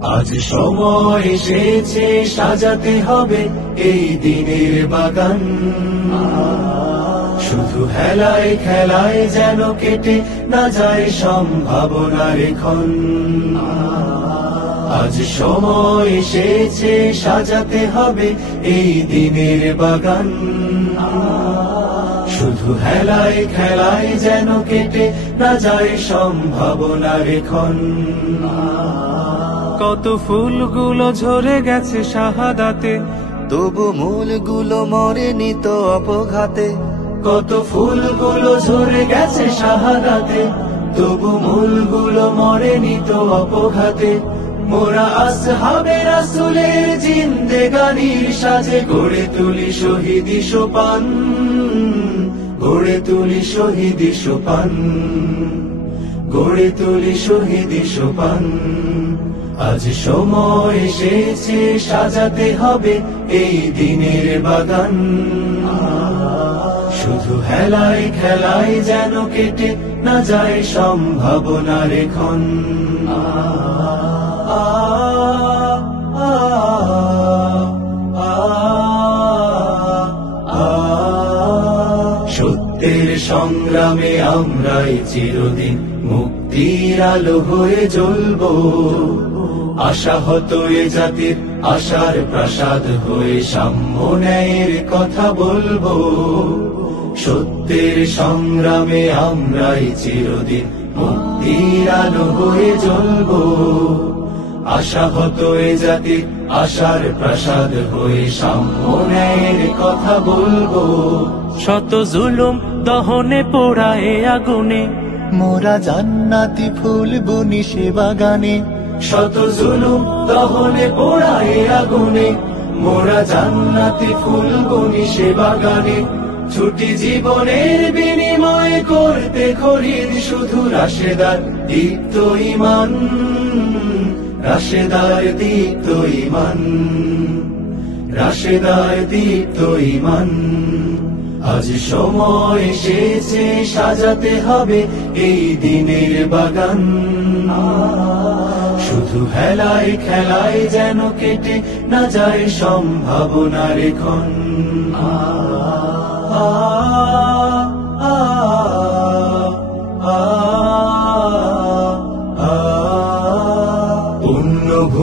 আজ সময় এসেছে সাজাতে হবে এই দিনের বাগান। শুধু হেলায় খেলায় যেন কেটে না যায় সম্ভাবনার ক্ষণ। আজ সময় এসেছে সাজাতে হবে এই দিনের বাগান। শুধু হেলায় খেলায় যেন কেটে না যায় সম্ভাবনার ক্ষণ। কত ফুলগুলো ঝরে গেছে শাহাদাতে, তবু মূলগুলো মরেনি তো অপঘাতে। কত ফুলগুলো ঝরে গেছে শাহাদাতে, তবু মূলগুলো মরেনি তো অপঘাতে। মোরা আসহাবে রাসূলের জিন্দেগানির সাজে গড়ে তুলি শহীদি সোপান, গড়ে তুলি শহীদি সোপান, গড়ে তুলি শহীদি সোপান। আজ সময় এসেছে সাজাতে হবে এই দিনের বাগান। শুধু হেলায় খেলায় যেন কেটে না যায় সম্ভাবনার ক্ষণ। সত্যের সংগ্রামে আমরাই চিরদিন মুক্তির আলো হয়ে জ্বলবো। আশাহত এ জাতির আশার প্রাসাদ হয়ে সাম্য ন্যায়ের কথা বলবো। সত্যের সংগ্রামে আমরাই চিরদিন মুক্তির আলো হয়ে জ্বলবো। আশাহত এ জাতির আশার প্রাসাদ হয়ে সাম্য ন্যায়ের কথা বলবো। শত জুলুম দহনে পোড়ায় আগুনে, মোরা জান্নাতি ফুল বুনি সে বাগানে। শত জুলুম দহনে পোড়ায় আগুনে, মোরা জান্নাতি ফুল বুনি সে বাগানে। ছুটি জীবনের বিনিময় করতে খরিদ শুধু রাশেদার দীপ্ত ঈমান, রাশেদার দীপ্ত ঈমান, রাশেদার দীপ্ত ঈমান। আজ সময় এসেছে সাজাতে হবে এই দিনের বাগান। শুধু হেলায় খেলায় যেন কেটে না যায় সম্ভাবনার ক্ষণ।